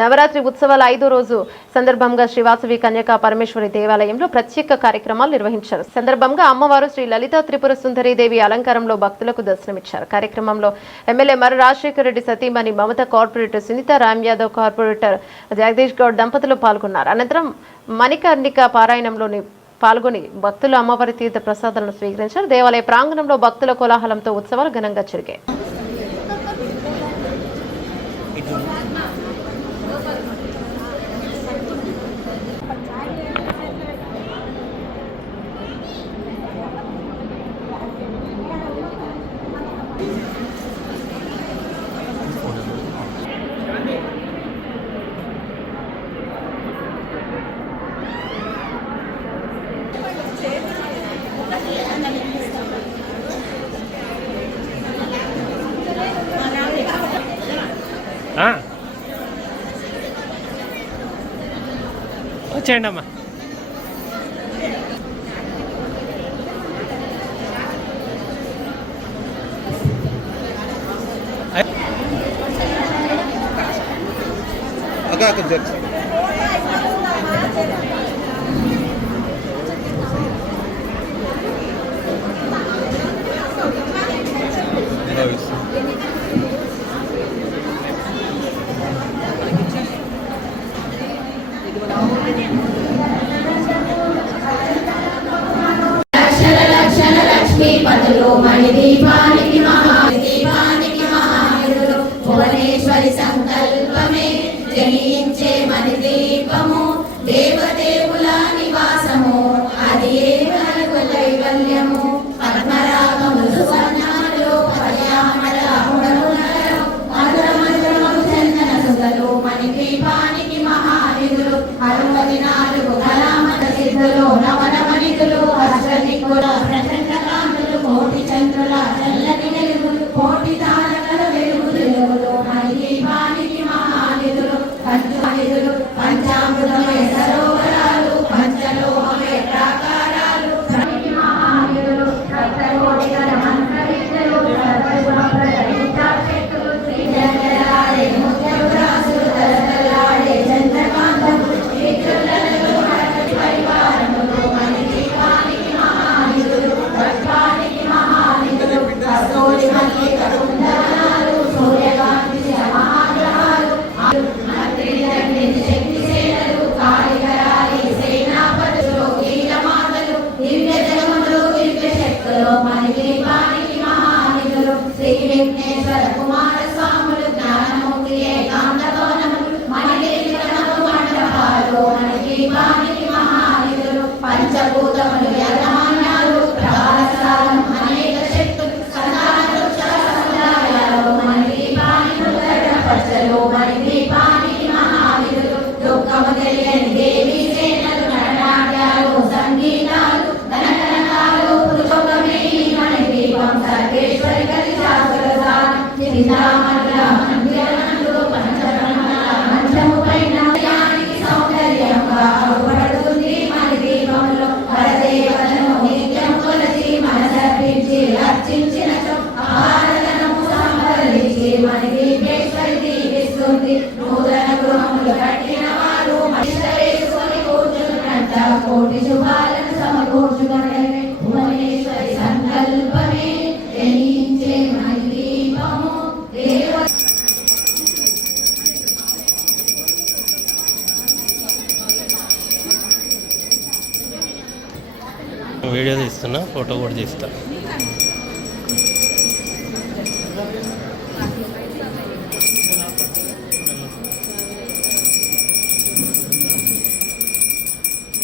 నవరాత్రి ఉత్సవాల ఐదో రోజు సందర్భంగా శ్రీవాసవి కన్యకా పరమేశ్వరి దేవాలయంలో ప్రత్యేక కార్యక్రమాలు నిర్వహించారు. సందర్భంగా అమ్మవారు శ్రీ లలిత త్రిపుర సుందరీదేవి అలంకారంలో భక్తులకు దర్శనమిచ్చారు. కార్యక్రమంలో ఎమ్మెల్యే మర్రి రాజశేఖర రెడ్డి సతీమణి మమత కార్పొరేటర్ సునీత రామ్ యాదవ్ కార్పొరేటర్ జగదీష్ గౌడ్ దంపతులు పాల్గొన్నారు. అనంతరం మణికర్ణిక పారాయణంలోని పాల్గొని భక్తులు అమ్మవారి తీర్థ ప్రసాదాలను స్వీకరించారు. దేవాలయ ప్రాంగణంలో భక్తుల కోలాహలంతో ఉత్సవాలు ఘనంగా జరిగాయి. వచ్చేయండి అమ్మా అక్క అక్కడ లక్ష్మీపతులు మణిదీపానికి మహాదీపానికి మహానిధులు భువనేశ్వరి సంకల్పమే జనించే మణిదీపము దేవదేవుల నివాసము అది ఏ కైవల్యము పద్మరాగములు సువర్ణాలు పర్యామల మధుర మధురము చందన సుగలు మణిదీపానికి మహానిధులు అరవది నాలుగు కళామత సిద్ధులు నవనమణితులు అష్టదిక్కుల కూడా కాంతులు కోటి చంద్రుల చల్లని కోటి శుభాలను సమకూర్చుకునే భువనేశ్వరి సంకల్పమే జయించే దేవ వీడియో తీస్తున్నా ఫోటో కూడా తీస్తా. Thank you.